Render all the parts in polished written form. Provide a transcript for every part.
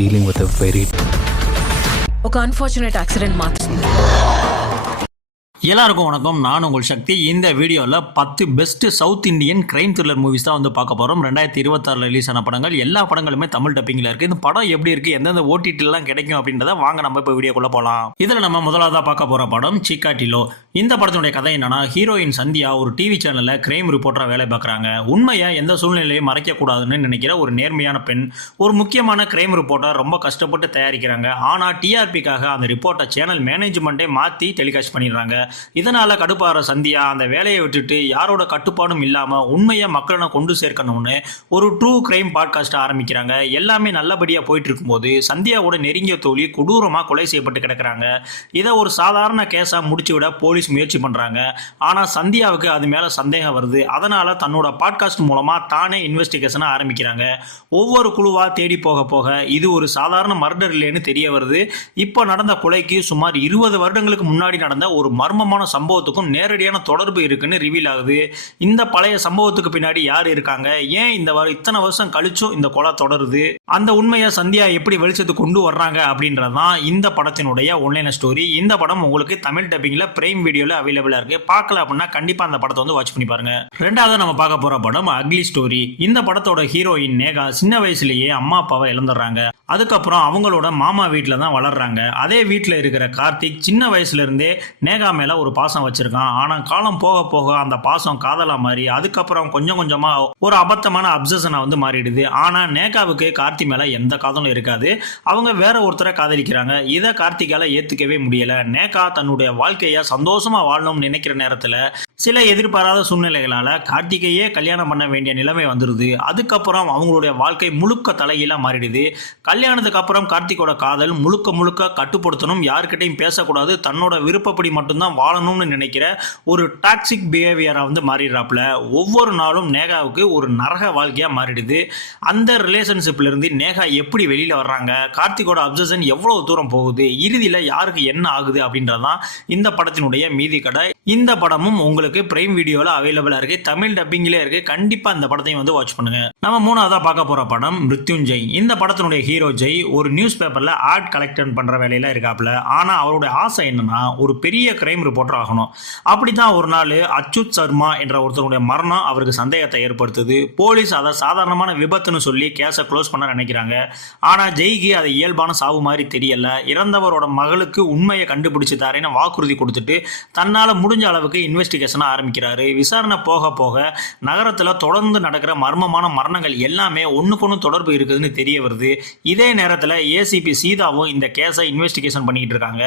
dealing with a very ఒక unfortunate accident మాత్రం. எல்லாருக்கும் வணக்கம். நான் உங்கள் சக்தி. இந்த வீடியோவில் 10 best south Indian crime thriller movies தான் வந்து பார்க்க போகிறோம். 2026 ரிலீஸ் ஆன படங்கள். எல்லா படங்களுமே தமிழ் டப்பிங்கில் இருக்குது. இந்த படம் எப்படி இருக்குது, எந்தெந்த ஓடிடிலாம் கிடைக்கும் அப்படின்றத வாங்க நம்ம இப்போ வீடியோக்குள்ளே போகலாம். இதில் நம்ம முதலாவதாக பார்க்க போகிற படம் சிக்காட்டிலோ. இந்த படத்தினுடைய கதை என்னன்னா, ஹீரோயின் சந்தியா ஒரு டிவி சேனலில் கிரைம் ரிப்போர்ட்டராக வேலை பார்க்குறாங்க. உண்மையை எந்த சூழ்நிலையும் மறைக்கக்கூடாதுன்னு நினைக்கிற ஒரு நேர்மையான பெண். ஒரு முக்கியமான கிரைம் ரிப்போர்ட்டர் ரொம்ப கஷ்டப்பட்டு தயாரிக்கிறாங்க. ஆனால் டிஆர்பிக்காக அந்த ரிப்போர்ட்டை சேனல் மேனேஜ்மெண்ட்டே மாற்றி டெலிகாஸ்ட் பண்ணிடுறாங்க. இதனால கடுப்பாற சந்தியா அந்த வேலையை விட்டுட்டு யாரோட கட்டுப்பாடும் இல்லாம உண்மையை மக்களிடம் கொண்டு சேர்க்கணும்னு ஒரு ட்ரூ கிரைம் பாட்காஸ்ட் ஆரம்பிக்கிறாங்க. எல்லாமே நல்லபடியா போயிட்டு இருக்கும்போது சந்தியாவோட நெருங்கிய தோழி கொடூரமா கொலை செய்யப்பட்டு கிடக்குறாங்க. இதை ஒரு சாதாரண கேஸா முடிச்சு விட போலீஸ் முயற்சி பண்றாங்க. ஆனா சந்தியாவுக்கு அது மேல சந்தேகம் வருது. அதனால தன்னோட பாட்காஸ்ட் மூலமா தானே இன்வெஸ்டிகேஷனை ஆரம்பிக்கிறாங்க. ஒவ்வொரு குழுவா தேடி போக போக இது ஒரு சாதாரண மர்டர் இல்லைன்னு தெரிய வருது. இப்போ நடந்த கொலைக்கு சுமார் 20 வருடங்களுக்கு முன்னாடி நடந்த ஒரு மர்மமான சம்பவத்துக்கும் நேரடியான தொடர்பு இருக்குன்னு ரிவீல் ஆகுது. இந்த பழைய சம்பவத்துக்கு பின்னாடி யார் இருக்காங்க, ஏன் இத்தனை வருஷம் கழிச்சும் இந்த கொலை தொடருது, அந்த உண்மையை சந்தியா எப்படி வெளிச்சத்துக்கு கொண்டு வர்றாங்க அப்படின்றதான் இந்த படத்தினுடைய ஒன்லைன் ஸ்டோரி. இந்த படம் உங்களுக்கு தமிழ் டப்பிங்ல பிரைம் வீடியோல அவைலபிளா இருக்கு. பார்க்கல அப்படின்னா கண்டிப்பா அந்த படத்தை வந்து வாட்ச் பண்ணி பாருங்க. ரெண்டாவது நம்ம பார்க்க போற படம் அக்லி ஸ்டோரி. இந்த படத்தோட ஹீரோயின் நேகா சின்ன வயசுலயே அம்மா அப்பாவை இழந்துடுறாங்க. அதுக்கப்புறம் அவங்களோட மாமா வீட்டில் தான் வளர்றாங்க. அதே வீட்டில் இருக்கிற கார்த்திக் சின்ன வயசுல இருந்தே நேகா மேல ஒரு பாசம் வச்சிருக்கான். ஆனா காலம் போக போக அந்த பாசம் காதலா மாறி அதுக்கப்புறம் கொஞ்சம் கொஞ்சமா ஒரு அபத்தமான அப்சஷனா வந்து மாறிடுது. ஆனா நேகாவுக்கு கார்த்தி மேல எந்த காதலும் இருக்காது. அவங்க வேற ஒருத்தரை காதலிக்கிறாங்க. இதை கார்த்திகால ஏத்துக்கவே முடியல. நேகா தன்னுடைய வாழ்க்கைய சந்தோஷமா வாழணும்னு நினைக்கிற நேரத்துல சில எதிர்பாராத சூழ்நிலைகளால கார்த்திகையே கல்யாணம் பண்ண வேண்டிய நிலைமை வந்துடுது. அதுக்கப்புறம் அவங்களுடைய வாழ்க்கை முழுக்க தலைகீழா மாறிடுது. கல்யாணத்துக்கு அப்புறம் கார்த்திகோட காதல் முழுக்க முழுக்க கட்டுப்படுத்தணும், யாருக்கிட்டையும் பேசக்கூடாது, தன்னோட விருப்பப்படி மட்டும்தான் வாழணும்னு நினைக்கிற ஒரு டாக்ஸிக் பிஹேவியரா வந்து மாறிடுறாப்புல. ஒவ்வொரு நாளும் நேகாவுக்கு ஒரு நரக வாழ்க்கையா மாறிடுது. அந்த ரிலேஷன்ஷிப்ல இருந்து நேகா எப்படி வெளியில வர்றாங்க, கார்த்திகோட அப்சஷன் எவ்வளவு தூரம் போகுது, இறுதியில யாருக்கு என்ன ஆகுது அப்படின்றதான் இந்த படத்தினுடைய மீதி கதை. இந்த படமும் உங்களுக்கு பிரைம் வீடியோல அவைலபிளா இருக்கு. தமிழ் டப்பிங்ல இருக்கு. கண்டிப்பா இந்த படத்தையும் வந்து வாட்ச் பண்ணுங்க. நம்ம மூணாவதா பார்க்க போற படம் மிருத்யுஞ்சய். இந்த படத்தினுடைய ஹீரோ ஜெய் ஒரு நியூஸ் பேப்பர்ல ஆட் கலெக்ட் பண்ற வேலையில இருக்காப்ல. ஆனா அவருடைய ஆசை என்னன்னா ஒரு பெரிய கிரைம் ரிப்போர்ட்டர் ஆகணும். அப்படித்தான் ஒரு நாள் அச்சுத் சர்மா என்ற ஒருத்தருடைய மரணம் அவருக்கு சந்தேகத்தை ஏற்படுத்துது. போலீஸ் அதை சாதாரணமான விபத்துன்னு சொல்லி கேஸை க்ளோஸ் பண்ண நினைக்கிறாங்க. ஆனா ஜெய்க்கு அதை இயல்பான சாவு மாதிரி தெரியல. இறந்தவரோட மகளுக்கு உண்மையை கண்டுபிடிச்சு தாரேன்னு வாக்குறுதி கொடுத்துட்டு தன்னால முடிஞ்ச அளவுக்கு இன்வெஸ்டிகேஷன் ஆரம்பிக்கிறாரு. விசாரணை போக போக நகரத்துல தொடர்ந்து நடக்கிற மர்மமான மரணங்கள் எல்லாமே ஒண்ணுக்கு தொடர்பு இருக்குதுன்னு தெரிய வருது. இதே நேரத்தில் ஏசிபி சீதாவும் இந்த கேஸை இன்வெஸ்டிகேஷன் பண்ணிட்டு இருக்காங்க.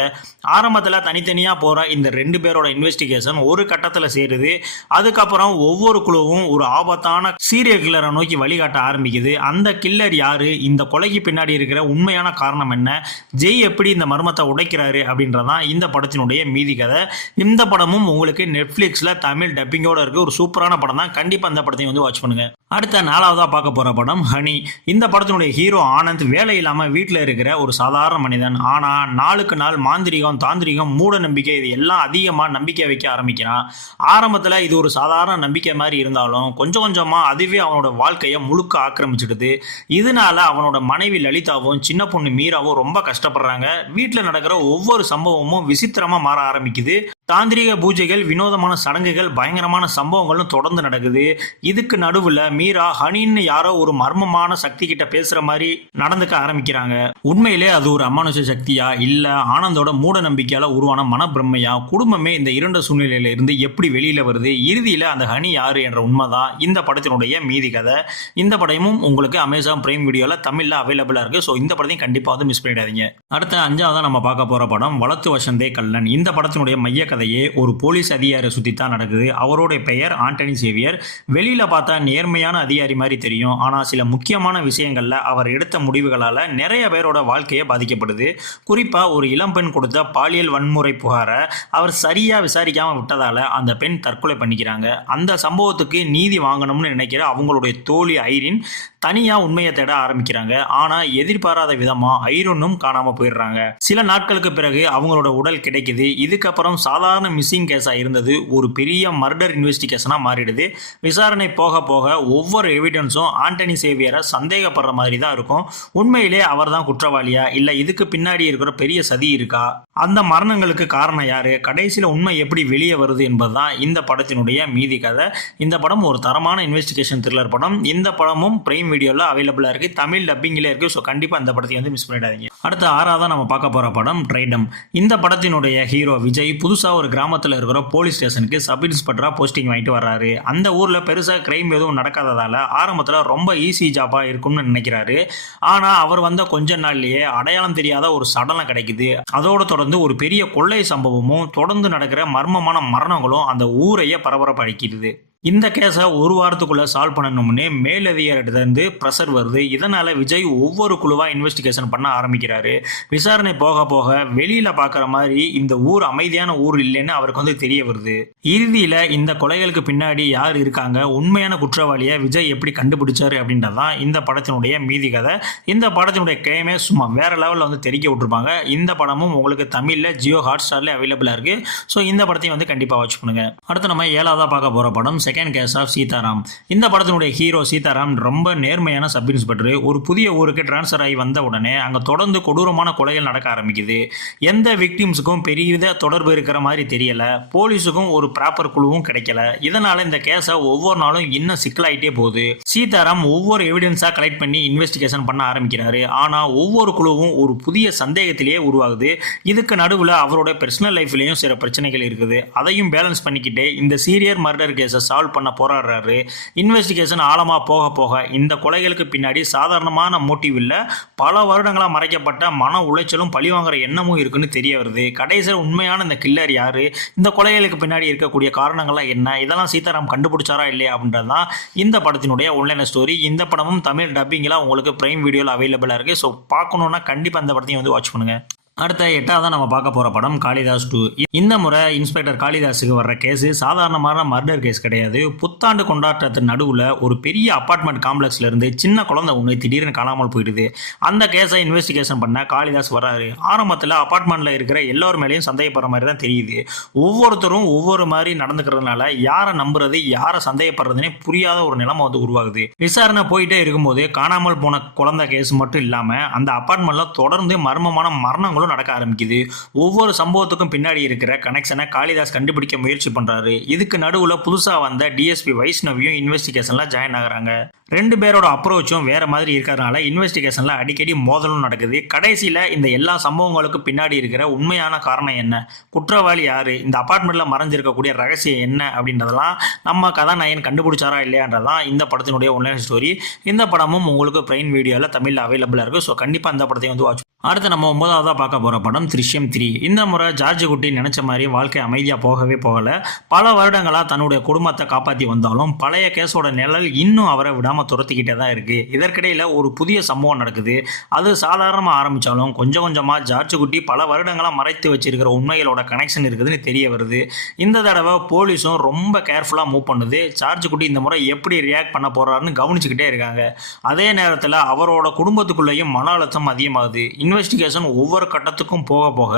ஆரம்பத்தில் தனித்தனியா போற இந்த 2 பேரோட இன்வெஸ்டிகேஷன் ஒரு கட்டத்தில் சேருது. அதுக்கப்புறம் ஒவ்வொரு குழுவும் ஒரு ஆபத்தான சீரியல் கில்லரை நோக்கி வழிகாட்ட ஆரம்பிக்குது. அந்த கில்லர் யாரு, இந்த கொலைக்கு பின்னாடி இருக்கிற உண்மையான காரணம் என்ன, ஜெய் எப்படி இந்த மர்மத்தை உடைக்கிறாரு அப்படின்றதான் இந்த படத்தினுடைய மீதி கதை. இந்த படமும் உங்களுக்கு நெட்ஃபிளிக்ஸ்ல தமிழ் டப்பிங்கோட இருக்கு. ஒரு சூப்பரான படம் தான். கண்டிப்பா இந்த படத்தையும் வந்து வாட்ச் பண்ணுங்க. அடுத்த 4வதா பார்க்க போற படம் ஹனி. இந்த படத்தினுடைய ஹீரோ ஆனந்த் வேலை இல்லாம வீட்டில் இருக்கிற ஒரு சாதாரண மனிதன். ஆனா நாளுக்கு நாள் மாந்திரிகம், தாந்திரிகம், மூட நம்பிக்கை இது எல்லாம் அதிகமா நம்பிக்கை வைக்க ஆரம்பிக்கிறான். ஆரம்பத்துல இது ஒரு சாதாரண நம்பிக்கை மாதிரி இருந்தாலும் கொஞ்சம் கொஞ்சமா அதுவே அவனோட வாழ்க்கையை முழுக்க ஆக்கிரமிச்சிடுது. இதனால அவனோட மனைவி லலிதாவும் சின்ன பொண்ணு மீராவும் ரொம்ப கஷ்டப்படுறாங்க. வீட்டில் நடக்கிற ஒவ்வொரு சம்பவமும் விசித்திரமா மாற ஆரம்பிக்குது. தாந்திரிக பூஜைகள், வினோதமான சடங்குகள், பயங்கரமான சம்பவங்களும் தொடர்ந்து நடக்குது. இதுக்கு நடுவுல மீரா ஹனின்னு யாரோ ஒரு மர்மமான சக்தி கிட்ட பேசுற மாதிரி நடந்துக்க ஆரம்பிக்கிறாங்க. உண்மையிலே அது ஒரு அமானுஷ சக்தியா இல்ல ஆனந்தோட மூட நம்பிக்கையால உருவான மனப்பிரமையா, குடும்பமே இந்த இரண்டு சூழ்நிலையில இருந்து எப்படி வெளியில வருது, இறுதியில அந்த ஹனி யாரு என்ற உண்மைதான் இந்த படத்தினுடைய மீதி கதை. இந்த படமும் உங்களுக்கு அமேசான் பிரைம் வீடியோல தமிழ்ல அவைலபிளா இருக்கு. ஸோ இந்த படத்தையும் கண்டிப்பா வந்து மிஸ் பண்ணிடாதீங்க. அடுத்த 5வதா நம்ம பார்க்க போற படம் வளத்து வசந்தே கல்லன். இந்த படத்தினுடைய மைய கதையே ஒரு போலீஸ் அதிகாரி சுத்தி தான் நடக்குது. அவருடைய பெயர் ஆண்டனி சேவியர். வெளியில பார்த்தா நேர்மையான அதிகாரி மாதிரி தெரியும். ஆனா சில முக்கியமான விஷயங்கள்ல அவர் எடுத்த முடிவுகளால நிறைய பேரோட வாழ்க்கையை பாதிக்கப்படுது. குறிப்பா ஒரு இளம்பெண் கொடுத்த பாலியல் வன்முறை புகாரை அவர் சரியா விசாரிக்காம விட்டதால அந்த பெண் தற்கொலை பண்ணிக்கிறாங்க. அந்த சம்பவத்துக்கு நீதி வாங்கணும்னு நினைக்கிற அவங்களுடைய தோழி ஐரின் தனியா உண்மையை தேட ஆரம்பிக்கிறாங்க. ஆனா எதிர்பாராத விதமா ஐரனும் காணாம போயிடுறாங்க. சில நாட்களுக்கு பிறகு அவங்களோட உடல் கிடைக்குது. இதுக்கப்புறம் சாதாரண சாதாரண மிஸ்ஸிங் கேஸா இருந்தது ஒரு பெரிய மர்டர் இன்வெஸ்டிகேஷனா மாறிடுது. விசாரணை போக போக ஒவ்வொரு எவிடன்ஸும் ஆண்டனி சேவியரை சந்தேகப்படுற மாதிரி தான் இருக்கும். உண்மையிலே அவர் தான் குற்றவாளியா, இல்ல இதுக்கு பின்னாடி இருக்கிற பெரிய சதி இருக்கா, அந்த மரணங்களுக்கு காரணம் யாரு, கடைசியில உண்மை எப்படி வெளியே வருது என்பதுதான் இந்த படத்தினுடைய மீதி கதை. இந்த படம் ஒரு தரமான இன்வெஸ்டிகேஷன் த்ரில்லர் படம். இந்த படமும் பிரைம் வீடியோல அவைலபிளா இருக்கு, தமிழ் டப்பிங்ல இருக்கு. ஸோ கண்டிப்பா இந்த படத்தை வந்து மிஸ் பண்ணிடாதீங்க. அடுத்து ஆறாவதா நம்ம பார்க்க போற படம் ட்ரைடம். இந்த படத்தினுடைய ஹீரோ விஜய் புதுசா ஒரு கிராமத்தில் இருக்கிற போலீஸ் ஸ்டேஷனுக்கு சப் இன்ஸ்பெக்டரா போஸ்டிங் வாங்கிட்டு வர்றாரு. அந்த ஊர்ல பெருசா கிரைம் எதுவும் நடக்காததால ஆரம்பத்துல ரொம்ப ஈஸி ஜாபா இருக்கும்னு நினைக்கிறாரு. ஆனா அவர் வந்த கொஞ்ச நாள்லயே அடையாளம் தெரியாத ஒரு சடலம் கிடைக்குது. அதோட தொடர்ந்து ஒரு பெரிய கொள்ளை சம்பவமும் தொடர்ந்து நடக்கிற மர்மமான மரணங்களும் அந்த ஊரையே பரபரப்படிக்கிறது. இந்த கேஸை ஒரு வாரத்துக்குள்ள சால்வ் பண்ணணும்னு மேலதிகாரிடத்திலிருந்து ப்ரெஷர் வருது. இதனால விஜய் ஒவ்வொரு குழுவா இன்வெஸ்டிகேஷன் பண்ண ஆரம்பிக்கிறாரு. விசாரணை போக போக வெளியில பாக்குற மாதிரி இந்த ஊர் அமைதியான ஊர் இல்லைன்னு அவருக்கு வந்து தெரிய வருது. இறுதியில இந்த கொலைகளுக்கு பின்னாடி யார் இருக்காங்க, உண்மையான குற்றவாளியை விஜய் எப்படி கண்டுபிடிச்சாரு அப்படின்றதான் இந்த படத்தினுடைய மீதி கதை. இந்த படத்தினுடைய கிளைமே சும்மா வேற லெவலில் வந்து தெரிவிக்க விட்டுருப்பாங்க. இந்த படமும் உங்களுக்கு தமிழ்ல ஜியோ ஹாட் ஸ்டார்ல அவைலபிளா இருக்கு. ஸோ இந்த படத்தையும் வந்து கண்டிப்பா வாட்ச் பண்ணுங்க. அடுத்து நம்ம ஏழாவதா பார்க்க போற படம் செகண்ட் கேஸ் ஆஃப் சீதாராம். இந்த படத்தினுடைய ஹீரோ சீதாராம் ரொம்ப நேர்மையான சப் இன்ஸ்பெக்டர். ஒரு புதிய ஊருக்கு டிரான்ஸ்ஃபர் ஆகி வந்த உடனே அங்கே தொடர்ந்து கொடூரமான கொலைகள் நடக்க ஆரம்பிக்குது. எந்த விக்டிம்ஸுக்கும் பெரிய தொடர்பு இருக்கிற மாதிரி தெரியல, போலீஸுக்கும் ஒரு ப்ராப்பர் குழுவும் கிடைக்கல. இதனால இந்த கேஸை ஒவ்வொரு நாளும் இன்னும் சிக்கலாயிட்டே போகுது. சீதாராம் ஒவ்வொரு எவிடன்ஸா கலெக்ட் பண்ணி இன்வெஸ்டிகேஷன் பண்ண ஆரம்பிக்கிறாரு. ஆனா ஒவ்வொரு குழுவும் ஒரு புதிய சந்தேகத்திலேயே உருவாகுது. இதுக்கு நடுவில் அவரோட பர்சனல் லைஃப்லயும் சில பிரச்சனைகள் இருக்குது. அதையும் பேலன்ஸ் பண்ணிக்கிட்டே இந்த சீரியர் மர்டர் கேஸை சால்வ் பண்ண போராடுறாரு. இன்வெஸ்டிகேஷன் ஆழமா போக போக இந்த கொலைகளுக்கு பின்னாடி சாதாரணமான மோட்டிவ் இல்ல, பல வருடங்களா மறைக்கப்பட்ட மன உளைச்சலும் பழிவாங்குற எண்ணமும் இருக்குன்னு தெரிய வருது. கடைசியில் உண்மையான இந்த கில்லர் யாரு, இந்த கொலைகளுக்கு பின்னாடி இருக்கக்கூடிய காரணங்கள்லாம் என்ன, இதெல்லாம் சீதாராம் கண்டுபிடிச்சாரா இல்லையா அப்படின்றதான் இந்த படத்தினுடைய ஒன்லைன் ஸ்டோரி. இந்த படமும் தமிழ் டப்பிங்ல உங்களுக்கு பிரைம் வீடியோல அவைலபிளா இருக்கு. ஸோ பார்க்கணும்னா கண்டிப்பா இந்த படத்தையும் வந்து வாட்ச் பண்ணுங்க. அடுத்த எட்டாவதான் நம்ம பார்க்க போற படம் காளிதாஸ் 2. இந்த முறை இன்ஸ்பெக்டர் காளிதாஸுக்கு வர்ற கேஸ் சாதாரணமான மர்டர் கேஸ் கிடையாது. புத்தாண்டு கொண்டாட்டத்தின் நடுவில் ஒரு பெரிய அபார்ட்மெண்ட் காம்ப்ளெக்ஸ்ல இருந்து சின்ன குழந்தை ஒன்று திடீர்னு காணாமல் போயிடுது. அந்த கேஸை இன்வெஸ்டிகேஷன் பண்ண காளிதாஸ் வர்றாரு. ஆரம்பத்தில் அபார்ட்மெண்ட்ல இருக்கிற எல்லோரும் மேலேயும் சந்தேகப்படுற மாதிரி தான் தெரியுது. ஒவ்வொருத்தரும் ஒவ்வொரு மாதிரி நடந்துக்கிறதுனால யாரை நம்புறது யாரை சந்தேகப்படுறதுனே புரியாத ஒரு நிலைமை வந்து உருவாகுது. விசாரணை போயிட்டே இருக்கும்போது காணாமல் போன குழந்தை கேஸ் மட்டும் இல்லாம அந்த அபார்ட்மெண்ட்ல தொடர்ந்து மர்மமான மரணங்களும் நடக்க ஆரம்பிக்குது. ஒவ்வொரு சம்பவத்துக்கும் பின்னாடி இருக்கிற கனெக்ஷனை காளிதாஸ் கண்டுபிடிக்க முயற்சி பண்றாரு. இதுக்கு நடுவுல புதுசா வந்த டிஎஸ்பி வைஷ்ணவியும் இன்வெஸ்டிகேஷன்ல ஜாயின் ஆகுறாங்க. ரெண்டு பேரோட அப்ரோச்சும் வேற மாதிரி இருக்கிறதுனால இன்வெஸ்டிகேஷன்ல அடிக்கடி மோதலும் நடக்குது. கடைசியில இந்த எல்லா சம்பவங்களுக்கு பின்னாடி இருக்கிற உண்மையான காரணம் என்ன, குற்றவாளி யாரு, இந்த அபார்ட்மெண்ட்ல மறைஞ்சிருக்கக்கூடிய ரகசியம் என்ன அப்படின்றதெல்லாம் நம்ம கதாநாயகன் கண்டுபிடிச்சாரா இல்லையான்றதான் இந்த படத்தினுடைய ஒன்லைன் ஸ்டோரி. இந்த படமும் உங்களுக்கு பிரைம் வீடியோல தமிழ்ல அவைலபிளா இருக்கு. ஸோ கண்டிப்பா இந்த படத்தையும் வந்து வாட்ச். அடுத்து நம்ம 9ஆவதா பார்க்க போற படம் திருஷ்யம் 3. இந்த முறை ஜார்ஜ் குட்டி நினைச்ச மாதிரி வாழ்க்கை அமைதியா போகவே போகல. பல வருடங்களா தன்னுடைய குடும்பத்தை காப்பாற்றி வந்தாலும் பழைய கேஸோட நிழல் இன்னும் அவரை விடாம துரத்திக்கிட்டே தான் இருக்கு. இதற்கிடையில ஒரு புதிய சம்பவம் நடக்குது. அது சாதாரணமா ஆரம்பிச்சாலும் கொஞ்சம் கொஞ்சமா ஜார்ஜ் குட்டி பல வருடங்களா மறைத்து வச்சிருக்கிற உண்மைகளோட கனெக்ஷன் இருக்குதுன்னு தெரிய வருது. இந்த தடவை போலீஸும் ரொம்ப கேர்ஃபுல்லா மூவ் பண்ணுது. ஜார்ஜ் குட்டி இந்த முறை எப்படி ரியாக்ட் பண்ண போறாருன்னு கவனிச்சுக்கிட்டே இருக்காங்க. அதே நேரத்தில் அவரோட குடும்பத்துக்குள்ளேயும் மன அழுத்தம் அதிகமாகுது. இன்வெஸ்டிகேஷன் ஒவ்வொரு கட்டத்துக்கும் போக போக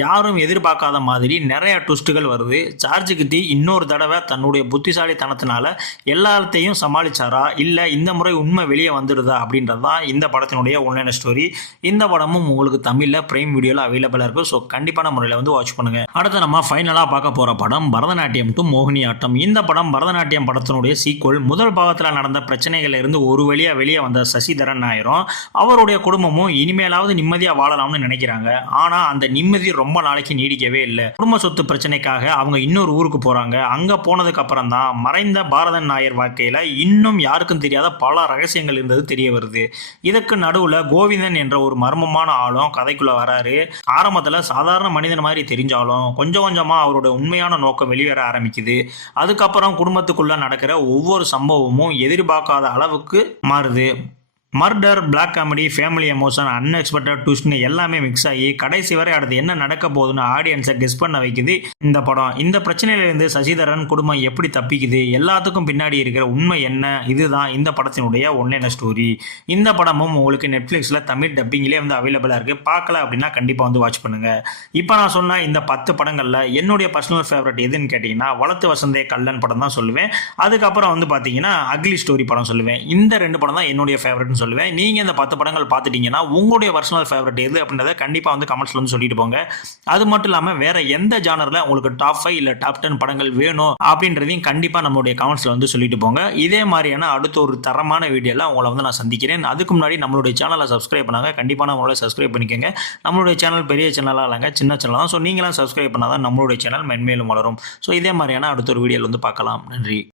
யாரும் எதிர்பார்க்காத மாதிரி நிறைய ட்விஸ்ட்டுகள் வருது. ஜார்ஜ் குட்டி இன்னொரு தடவை தன்னுடைய புத்திசாலித்தனத்தினால எல்லாத்தையும் சமாளிச்சாரா இல்லை இந்த முறை உண்மை வெளியே வந்துடுதா அப்படின்றது தான் இந்த படத்தினுடைய ஒன்லைன் ஸ்டோரி. இந்த படமும் உங்களுக்கு தமிழில் பிரைம் வீடியோவில் அவைலபிளாக இருக்கும். ஸோ கண்டிப்பான முறையில் வந்து வாட்ச் பண்ணுங்க. அடுத்து நம்ம ஃபைனலாக பார்க்க போகிற படம் பரதநாட்டியம் டு மோகினி ஆட்டம். இந்த படம் பரதநாட்டியம் படத்தினுடைய சீக்வல். முதல் பாகத்தில் நடந்த பிரச்சனைகள் இருந்து ஒரு வழியாக வெளியே வந்த சசிதரன் நாயரும் அவருடைய குடும்பமும் இனிமேலாவது நிம்மதியாக வாழலாம்னு நினைக்கிறாங்க. ஆனால் அந்த நிம்மதி ரொம்ப நாளைக்கு நீடிக்கவே இல்லை. குடும்ப சொத்து பிரச்சனைக்காக அவங்க இன்னொரு ஊருக்கு போகிறாங்க. அங்கே போனதுக்கு அப்புறம் தான் மறைந்த பாரதன் நாயர் வாழ்க்கையில் இன்னும் யாருக்கும் தெரியாத பல ரகசியங்கள் இருந்தது தெரிய வருது. இதற்கு நடுவில் கோவிந்தன் என்ற ஒரு மர்மமான ஆளும் கதைக்குள்ள வராரு. ஆரம்பத்தில் சாதாரண மனிதன் மாதிரி தெரிஞ்சாலும் கொஞ்சம் கொஞ்சமாக அவரோட உண்மையான நோக்கம் வெளியேற ஆரம்பிக்குது. அதுக்கப்புறம் குடும்பத்துக்குள்ள நடக்கிற ஒவ்வொரு சம்பவமும் எதிர்பார்க்காத அளவுக்கு மாறுது. Murder, black comedy, family emotion, unexpected ட்விஸ்ட்னு எல்லாமே மிக்ஸ் ஆகி கடைசி வரை அடுத்து என்ன நடக்க போகுதுன்னு ஆடியன்ஸை கெஸ் பண்ண வைக்குது இந்த படம். இந்த பிரச்சனையிலிருந்து சசிதரன் குடும்பம் எப்படி தப்பிக்குது, எல்லாத்துக்கும் பின்னாடி இருக்கிற உண்மை என்ன, இதுதான் இந்த படத்தினுடைய ஒன்லைனர் ஸ்டோரி. இந்த படமும் உங்களுக்கு நெட்ஃப்ளிக்ஸில் தமிழ் டப்பிங்லேயே வந்து அவைலபிளாக இருக்குது. பார்க்கல அப்படின்னா கண்டிப்பாக வந்து வாட்ச் பண்ணுங்கள். இப்போ நான் சொன்ன இந்த 10 படங்களில் என்னுடைய பர்சனல் ஃபேவரட் எதுன்னு கேட்டிங்கன்னா வளர்த்து வசந்தே கல்லன் படம் தான் சொல்லுவேன். அதுக்கப்புறம் வந்து பார்த்தீங்கன்னா அக்லி ஸ்டோரி படம் சொல்லுவேன். இந்த 2 படம் தான் என்னுடைய ஃபேவரட்னு சொல்லுவேன். நீங்க இந்த 10 படங்கள் பார்த்துட்டீங்கன்னா உங்களுடைய பர்சனல் ஃபேவரட் எது அப்படின்றத கண்டிப்பா வந்து கமெண்ட்ஸ்ல வந்து சொல்லிட்டு போங்க. அது மட்டும் இல்லாம வேற எந்த ஜானர்ல உங்களுக்கு டாப் 5 இல்ல டாப் 10 படங்கள் வேணும் அப்படின்றதையும் கண்டிப்பா நம்மளுடைய கமெண்ட்ஸ்ல வந்து சொல்லிட்டு போங்க. இதே மாதிரியான அடுத்த ஒரு தரமான வீடியோல உங்களை வந்து நான் சந்திக்கிறேன். அதுக்கு முன்னாடி நம்மளுடைய சேனலை சப்ஸ்கிரைப் பண்ணாங்க, கண்டிப்பா நம்மளோட சப்ஸ்கிரைப் பண்ணிக்கோங்க. நம்மளுடைய சேனல் பெரிய சேனலா இல்லைங்க, சின்ன சேனல் தான். ஸோ நீங்களாம் சப்ஸ்கிரைப் பண்ணாதான் நம்மளுடைய சேனல் மென்மேலும் வளரும். ஸோ இதே மாதிரியான அடுத்த ஒரு வீடியோல வந்து பார்க்கலாம். நன்றி.